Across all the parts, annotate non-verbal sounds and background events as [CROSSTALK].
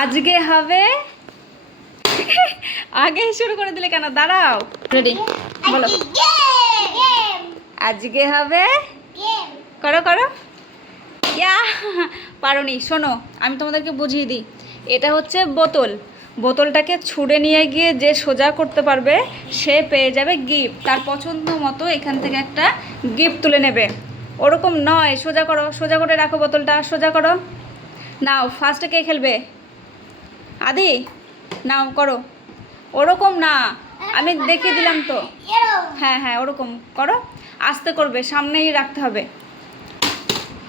আজকে হবে [LAUGHS] আগে শুরু করে দিলে কেন? দাঁড়াও। রেডি বলো। আজকে হবে করো করো। ইয়া পারোনি শোনো আমি তোমাদেরকে বুঝিয়ে দিই। এটা হচ্ছে বোতল। বোতলটাকে ছুঁড়ে নিয়ে গিয়ে যে সোজা করতে পারবে সে পেয়ে যাবে গিফট। তার পছন্দ মতো এখান থেকে একটা গিফট তুলে নেবে। ওরকম নয় সোজা করো সোজা করে রাখো বোতলটা সোজা করো। নাও ফার্স্টে কে খেলবে? আদি নাও করো। ওরকম না আমি দেখিয়ে দিলাম তো। হ্যাঁ হ্যাঁ ওরকম করো। আস্তে করবে সামনেই রাখতে হবে।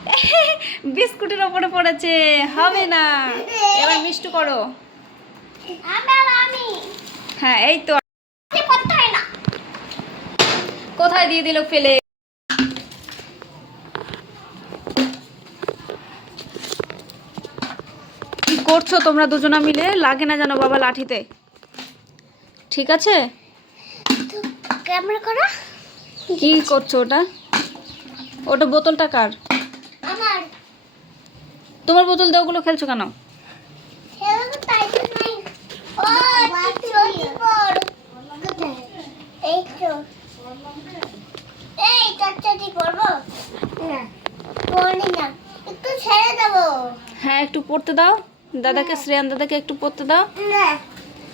[LAUGHS] বিস্কুটের ওপরে পড়েছে হবে না। এবার মিষ্টি করো। হ্যাঁ এই তো। কোথায় দিয়ে দিল ফেলে? করছ তোমরা দুজনা মিলে? লাগে না জানো বাবা লাঠিতে? ঠিক আছে? ক্যামেরা করা। কি করছ ওটা? ওটা বোতলটা কার? আমার। তোমার বোতল দিয়ে ওগুলো খেলছো কেন? দেবো। হ্যাঁ একটু পড়তে দাও। দাদাকে শ্রেয়ান দাদাকে একটু পড়তে দাও।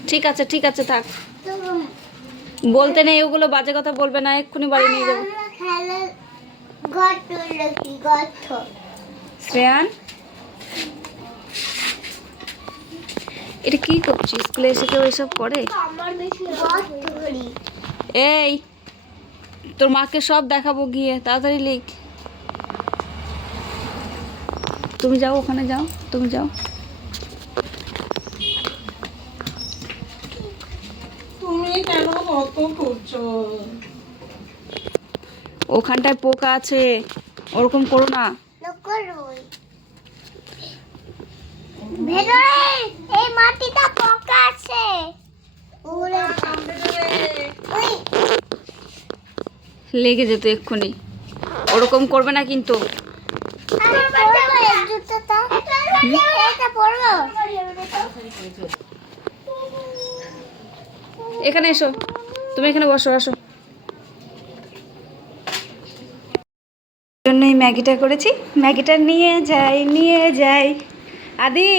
ঠিক আছে ঠিক আছে থাক। বলতে নেই ওগুলো বাজে কথা বলবে না এক্ষুনি বাড়ি নিয়ে যাব। শ্রেয়ান? এটা কি করছিস? স্কুলে এসে কেউ এসব করি। এই তোর মাকে সব দেখাবো গিয়ে তাড়াতাড়ি লিখ। তুমি যাও ওখানে যাও তুমি যাও। তুমি কেন অত করছ ওখানটায় পোকা আছে ওরকম করো না। ভেতরে এই মাটিটা পোকা আছে। লেগে যেত এক্ষুনি। ওরকম করবে না কিন্তু। আমি জুতোটা এটা পরবো এখানে এসো। তুমি এখানে বসো আসো জন্যই ম্যাগিটা করেছি। ম্যাগিটা নিয়ে যাই নিয়ে যাই। আদি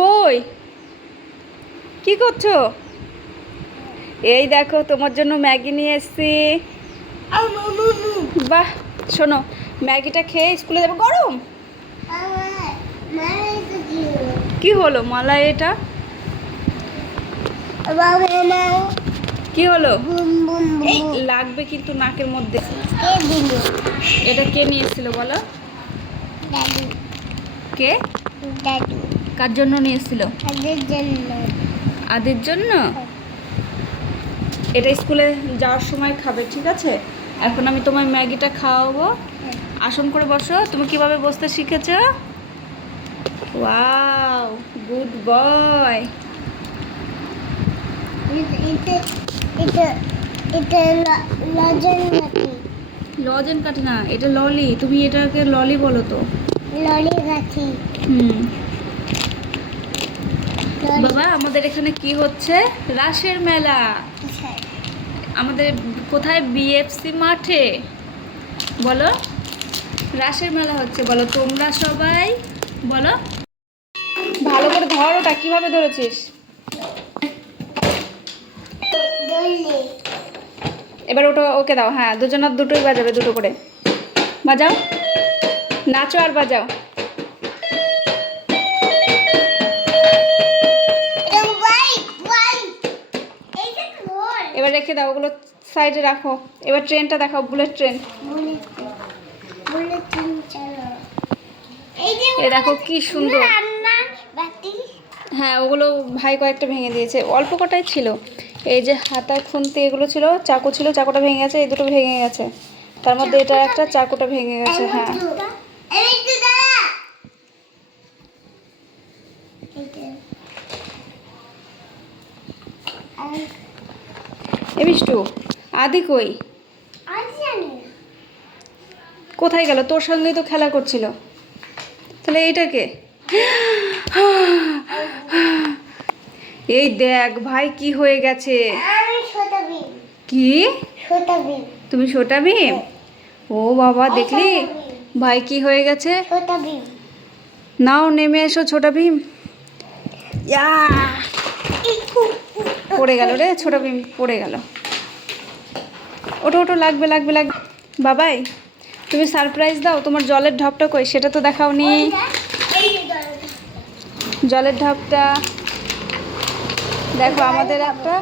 কই? কি করছ? এই দেখো তোমার জন্য ম্যাগি নিয়ে এসছি। বাহ শোনো ম্যাগিটা খেয়ে স্কুলে যাবে। গরম? মানে কি হলো মালাই এটা? কি হলো? লাগবে কিন্তু নাকের মধ্যে। এটা কে নিয়ে এসেছিল বলো কে? কার জন্য নিয়ে এসেছিল তাদের জন্য। আদির জন্য? এটা স্কুলে যাওয়ার সময় খাবে ঠিক আছে? এখন আমি তোমার ম্যাগিটা খাওয়াবো। আসন করে বসো। তুমি কীভাবে বসতে শিখেছো? Wow good boy. লজন কাটি না এটা ললি তুমি এটাকে ললি বলো তো। ললি গাছি হুম। বাবা আমাদের এখানে কি হচ্ছে? রাসের মেলা। আমাদের কোথায়? বিএফসি মাঠে। বলো রাসের মেলা হচ্ছে বলো তোমরা সবাই বলো। ভালো করে ধর ওটা কীভাবে ধরেছিস? এবার ওটা ওকে দাও হ্যাঁ দুজনের দুটোই বাজাবে দুটো করে। বাজাও? নাচো আর বাজাও। এবার রেখে দাও ওগুলো সাইডে রাখো। এবার ট্রেনটা দেখাও বুলেট ট্রেন। এ দেখো কি সুন্দর। হ্যাঁ ওগুলো ভাই কয়েকটা ভেঙে দিয়েছে। অল্প কটাই ছিল। এই যে হাতা, খুন্তি, এগুলো ছিল, চাকু ছিল, চাকুটা ভেঙে গেছে, এই দুটো ভেঙে গেছে। তার মধ্যে এটা একটা, চাকুটা ভেঙে গেছে হ্যাঁ। এ আদি কই? কোথায় গেল? তোর সঙ্গেই তো খেলা করছিল। তাহলে এইটাকে এই দেখ ভাই কি হয়ে গেছে? কি? তুমি ছোটা ভীম? ও বাবা দেখলি? ভাই কি হয়ে গেছে? নাও নেমে এসো ছোটা ভীম! পড়ে গেল রে ছোটা ভীম পড়ে গেল। ওটো ওটো লাগবে লাগবে লাগবে। বাবাই তুমি সারপ্রাইজ দাও তোমার জলের ঢপটা কই? সেটা তো দেখাও নি। জলের ঢাকটা দেখো আমাদের একটা